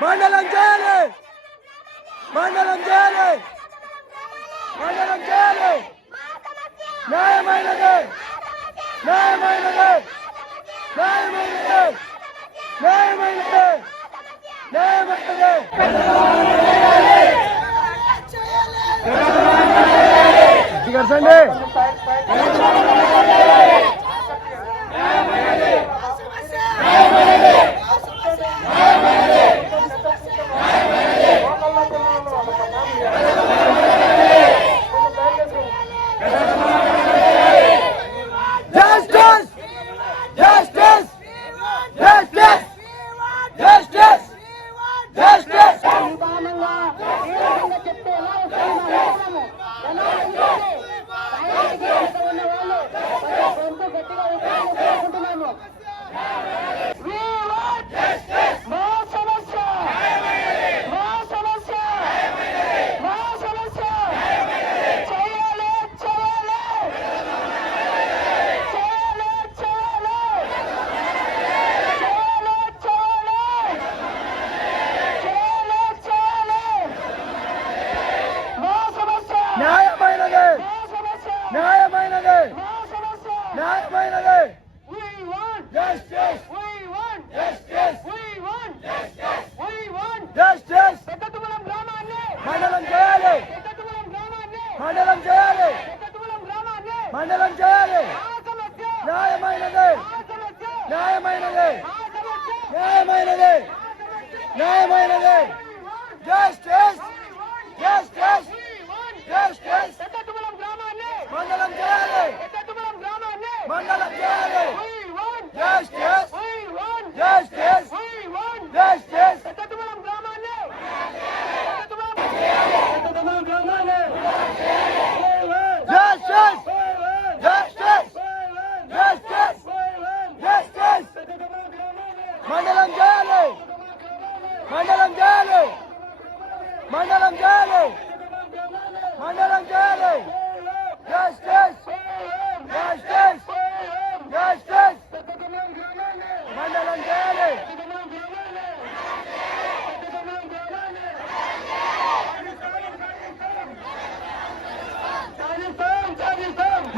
మండలం చేయాలి, మండలం చేయాలి, మండలం చేయాలి. న్యాయమైనది, న్యాయమైనది, న్యాయమైనది, న్యాయమైనది, న్యాయమైనది. గర్సండి మండలం చేయాలి, న్యాయమైనది, న్యాయమైనది, న్యాయమైనది, న్యాయమైనది. Justice, justice, justice. మండలం చేయాలి, మండలం చేయాలి. Justice, justice, justice. మండలం చేయాలి, మండలం చేయాలి, మండలం చేయాలి, మండలం చేయాలి. Justice, justice, justice. మండలం చేయాలి.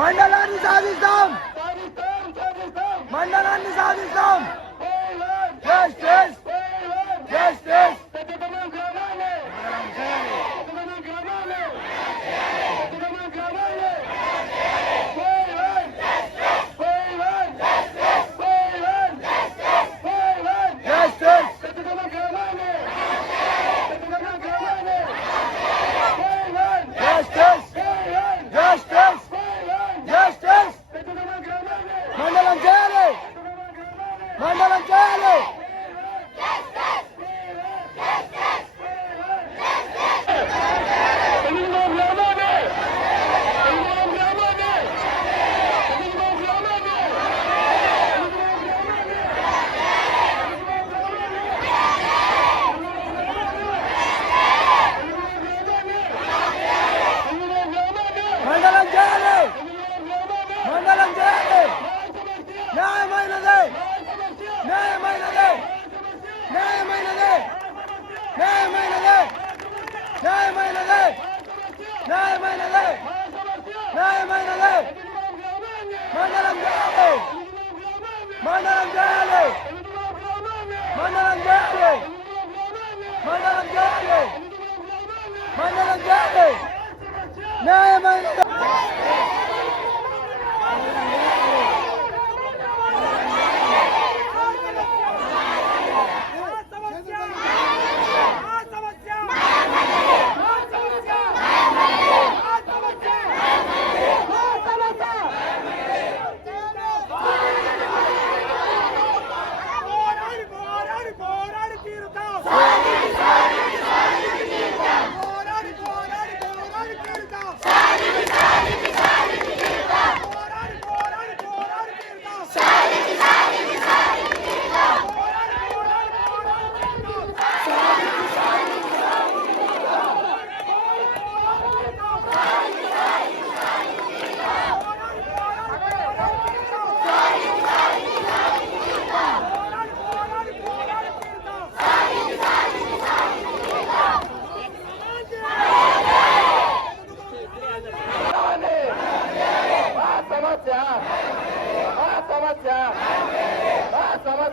మండలాన్ని సాధిస్తాం, మండలాన్ని సాధిస్తాం. Justice, justice. మండలం చేయాలి, మండలం చేయాలి. మండలం చేయాలి, మండలం చేయాలి. న్యాయమైనది, న్యాయమైనది.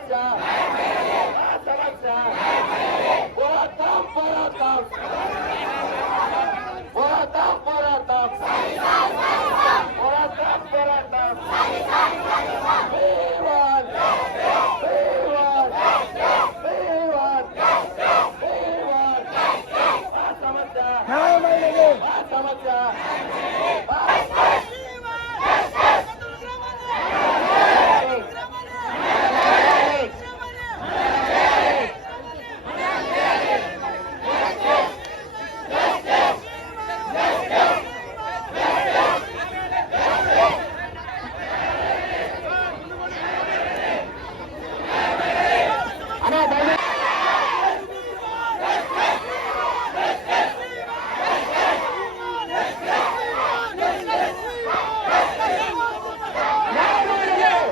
సమస్య మా సమస్య పోరాటం పోరాటం పోరాటం పోరాటం పోరాటం పోరాటం సమస్య